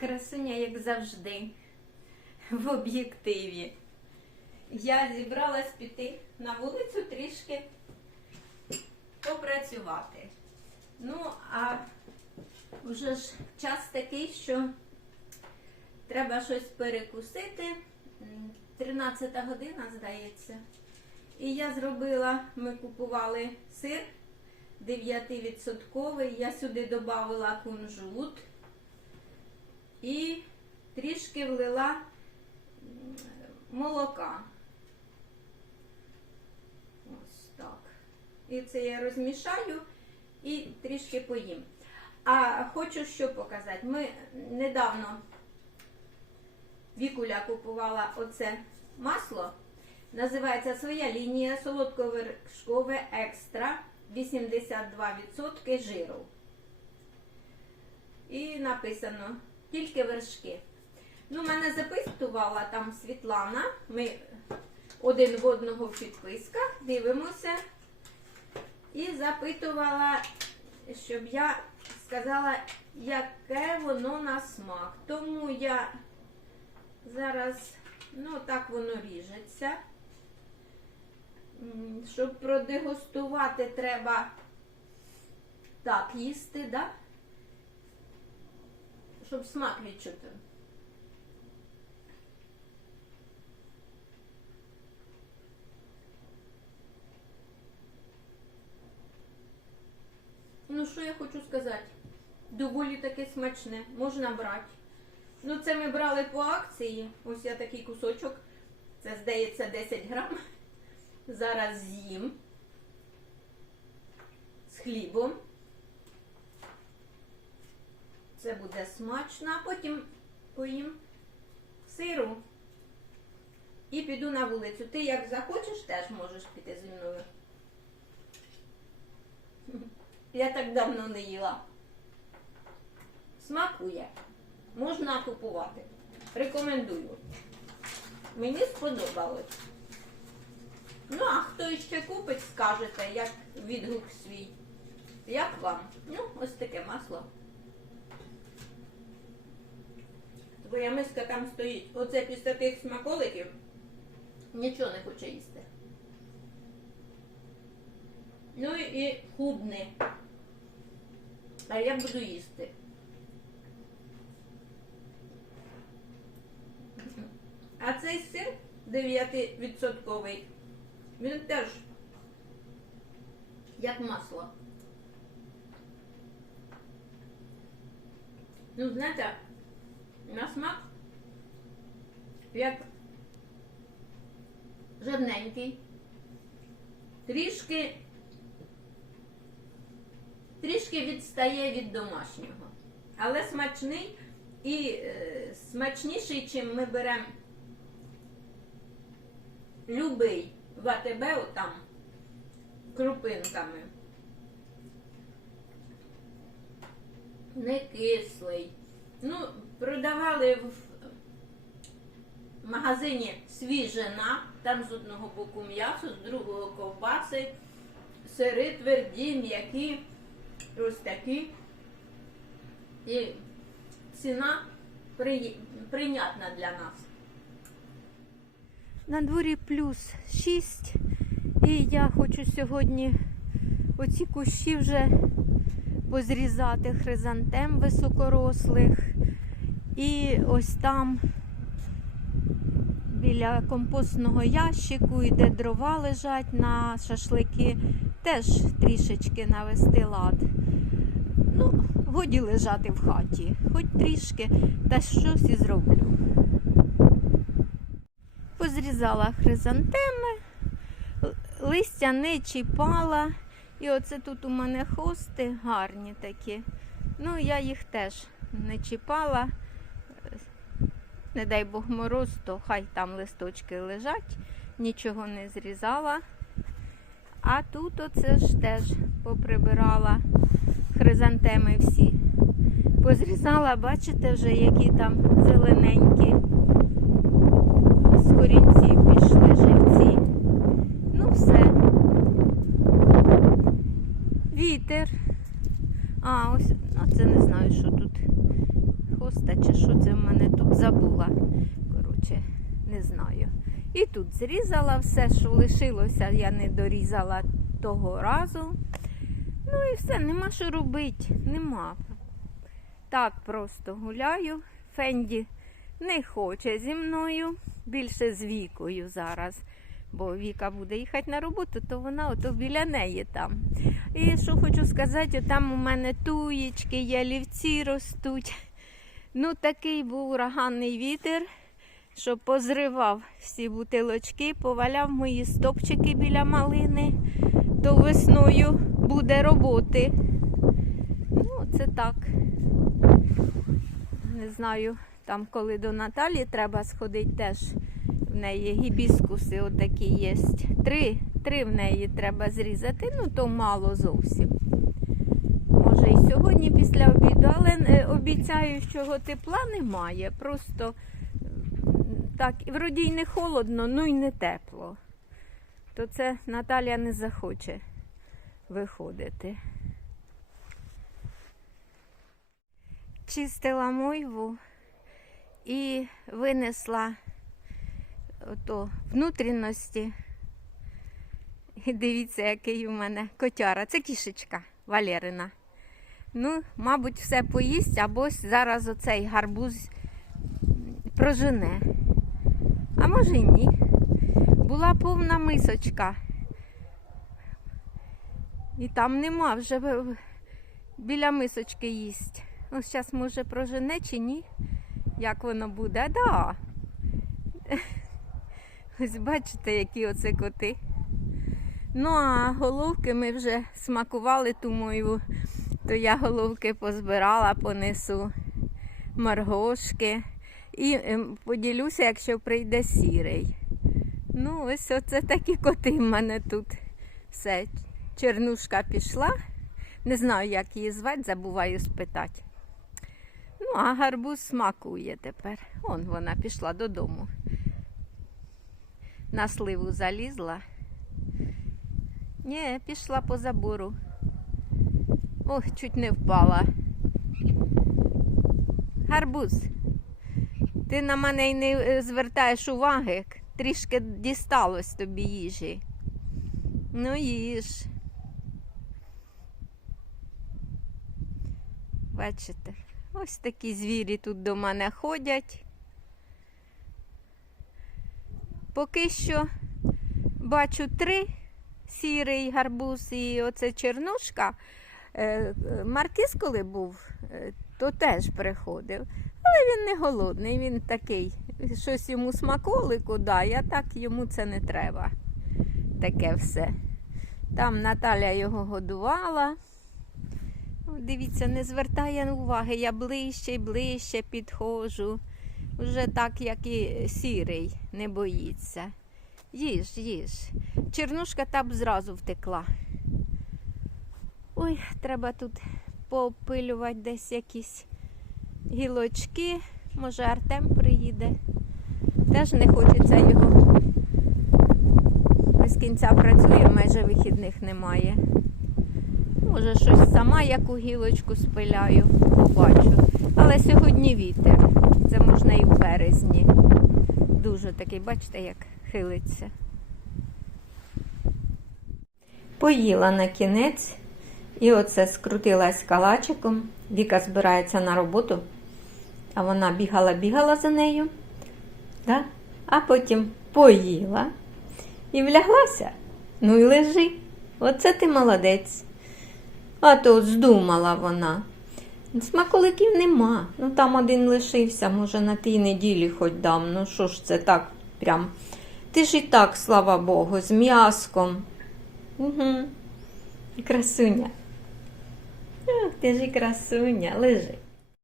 Красуня, як завжди, в об'єктиві. Я зібралась піти на вулицю трішки попрацювати. Ну, а вже ж час такий, що треба щось перекусити. 13 година, здається. І я зробила, ми купували сир 9%. Я сюди додала кунжут і трішки влила молока. Ось так. І це я розмішаю і трішки поїм. А хочу що показати. Ми недавно Вікуля купувала оце масло. Називається своя лінія солодковершкове екстра 82% жиру. І написано тільки вершки. Ну, мене записувала там Світлана. Ми один в одного в підписках дивимося. І запитувала, щоб я сказала, яке воно на смак. Тому я зараз, ну так воно ріжеться. Щоб продегустувати, треба так їсти, да? Щоб смак відчути. Ну, що я хочу сказати? Доволі таке смачне, можна брати. Ну, це ми брали по акції. Ось я такий кусочок. Це, здається, 10 грам. Зараз з'їм з хлібом. Це буде смачно, а потім поїм сиру і піду на вулицю. Ти як захочеш, теж можеш піти зі мною. Я так давно не їла. Смакує. Можна купувати. Рекомендую. Мені сподобалось. Ну, а хто іще купить, скажете, як відгук свій. Як вам? Ну, ось таке масло. Твоя миска там стоїть. Оце після тих смаколиків нічого не хоче їсти. Ну і, худне. А я буду їсти. А цей сир 9%, він теж як масло. Ну, знаєте, на смак як жирненький, трішки, трішки відстає від домашнього, але смачний і е, смачніший, чим ми беремо любий в АТБ отам крупинками. Не кислий. Ну, продавали в магазині свіжина, там з одного боку м'ясо, з другого ковбаси, сири тверді, м'які, ось такі. І ціна при- прийнятна для нас. На дворі плюс 6. І я хочу сьогодні оці кущі вже позрізати хризантем високорослих. І ось там біля компостного ящику, і де дрова лежать на шашлики, теж трішечки навести лад. Ну, годі лежати в хаті, хоч трішки, та щось і зроблю. Позрізала хризантеми, листя не чіпала. І оце тут у мене хости гарні такі. Ну, я їх теж не чіпала. Не дай Бог мороз, то хай там листочки лежать, нічого не зрізала. А тут оце ж теж поприбирала хризантеми всі. Позрізала, бачите вже, які там зелененькі. З корінців пішли живці. Ну все. Вітер. А, ось, ну це не знаю, що тут. Хоста, чи що це в мене тут забула. Коротше, не знаю. І тут зрізала все, що лишилося, я не дорізала того разу. Ну і все, нема що робити. Нема. Так просто гуляю. Фенді не хоче зі мною, більше з вікою зараз. Бо Віка буде їхати на роботу, то вона ото біля неї там. І що хочу сказати, там у мене туєчки, ялівці ростуть. Ну, такий був ураганний вітер, що позривав всі бутилочки, поваляв мої стопчики біля малини, то весною буде роботи. Ну, це так. Не знаю, там коли до Наталі треба сходити теж. В неї гібіскуси отакі є. Три, три в неї треба зрізати, ну то мало зовсім. Може і сьогодні після обіду, але е, обіцяю, що тепла немає. Просто так, і вроді й не холодно, ну й не тепло. То це Наталя не захоче виходити. Чистила мойву і винесла ото внутрішності. І дивіться, який у мене котяра. Це кішечка Валерина. Ну, мабуть, все поїсть, або зараз оцей гарбуз прожене. А може й ні. Була повна мисочка. І там нема, вже біля мисочки їсть. Ну, зараз, може, прожене чи ні? Як воно буде? Да. Ось бачите, які оце коти. Ну, а головки ми вже смакували ту мою, то я головки позбирала, понесу маргошки. І ем, поділюся, якщо прийде сірий. Ну, ось оце такі коти в мене тут. Все, чернушка пішла. Не знаю, як її звати, забуваю спитати. Ну, а гарбуз смакує тепер. Он вона пішла додому. На сливу залізла. Ні, пішла по забору. Ох, чуть не впала. Гарбуз, ти на мене й не е, звертаєш уваги. Трішки дісталось тобі їжі. Ну, їж. Бачите, ось такі звірі тут до мене ходять. Поки що бачу три сірий гарбуз і оце чернушка. Е, е, Маркіз, коли був, е, то теж приходив. Але він не голодний, він такий. Щось йому смаколику дай, а так йому це не треба. Таке все. Там Наталя його годувала. Дивіться, не звертає уваги, я ближче і ближче підходжу. Вже так, як і сірий, не боїться. Їж, їж. Чернушка та б зразу втекла. Ой, треба тут поопилювати десь якісь гілочки. Може, Артем приїде. Теж не хочеться його. Без кінця працює, майже вихідних немає. Може, щось сама яку гілочку спиляю, побачу. Але сьогодні вітер. Це можна і в березні. Дуже такий, бачите, як хилиться. Поїла на кінець і оце скрутилась калачиком. Віка збирається на роботу, а вона бігала-бігала за нею, да? а потім поїла і вляглася. Ну і лежи. Оце ти молодець. А то здумала вона. Смаколиків нема. Ну там один лишився, може, на тій неділі хоч дам. Ну що ж це так прям. Ти ж і так, слава Богу, з м'яском. Угу. Красуня. Ах, ти ж і красуня, лежи.